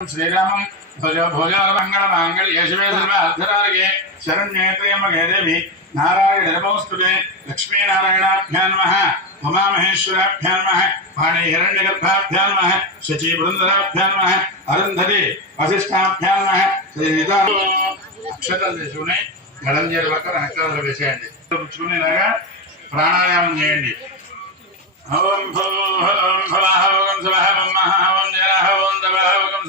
శ్రీరామం భుజ భుజమంగళ మాంగళ్య శివే సర్వార్థరాగే శరణ్యేత్రయమగే దేవి నారాయణ నమోస్తుతే లక్ష్మీనారాయణాభ్యాన్ నమః ఉమామహేశ్వరాభ్యాన్ నమః పాణి హిరణ్యగర్భాభ్యాన్ నమః శచీ బృందరాభ్యాన్ నమః అరుంధతి వశిష్టాభ్యాన్ నమః శ్రీ అక్షతలు తీసుకుని గడం చేరు పక్కన అక్షరాలు వేసేయండి పుచ్చుకునేలాగా ప్రాణాయామం చేయండి ఓం భో ఓం భవః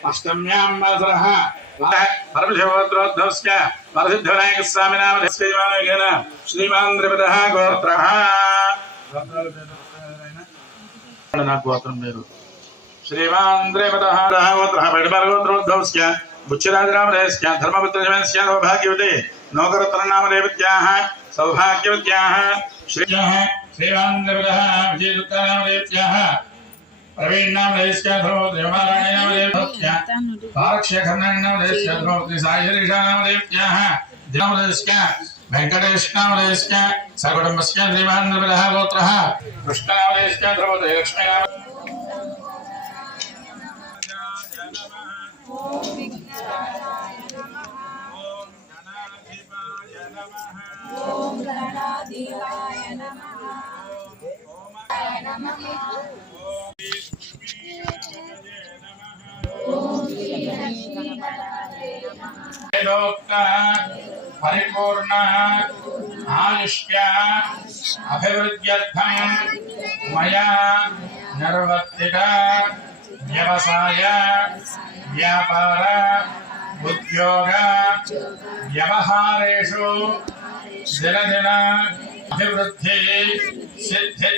భరతవృషే బతికండే అస్మిన్ వర్తమాన వ్యావహార జనరవ క్రోధరామసంవత్సరే దక్షిణాదినే వర్ష ఋతౌ భాద్రవిడమాసే శుక్లపక్షే అష్టమ్యాం వాసరః పరమశివోత్రోద్భవస్య వరసిద్ధివినాయక స్వామి నామ శ్రీమాన్ శ్రీమాన్ త్రిపదః గోత్రః నా గోత్రం పేరు శ్రీమాన్ త్రిపదః గోత్రః బయటపరగోత్రోద్భవస్య బుచ్చిరాజరామదేశ్య ధర్మపుత్రజమస్య సౌభాగ్యవతే నౌకరత్రనామదేవత్యాः సౌభాగ్యవత్యాः శ్రీయాः శ్రీమాంద్రవిదः విజయదుత్తానామదేవత్యాः ప్రవీణ్నామదేశ్య ధర్మపుత్రజమారాయణామదేవత్య తారక్ష్యకర్ణాయణామదేశ్య ధర్మపుత్రి वेङ्कटेशनामलेश्च सकुटुम्बस्य श्रीमान्द्रविरः गोत्रः। कृष्णनामलेश्च ध्रुवते लक्ष्मीनाम ॐ गणाधिपाय नमः। ॐ गणाधिपाय नमः। పరిపూర్ణ ఆయుష్య అభివృద్ధ్యర్థం మయా నిర్వర్తిత వ్యవసాయ వ్యాపార ఉద్యోగ వ్యవహారేషు దినదిన అభివృద్ధి సిద్ధి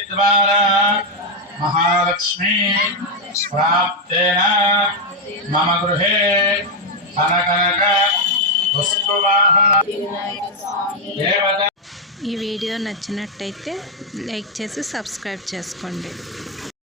ద్వారా మహాలక్ష్మి ప్రాప్తేన మమ గృహే ఈ వీడియో నచ్చినట్టయితే లైక్ చేసి సబ్స్క్రైబ్ చేసుకోండి.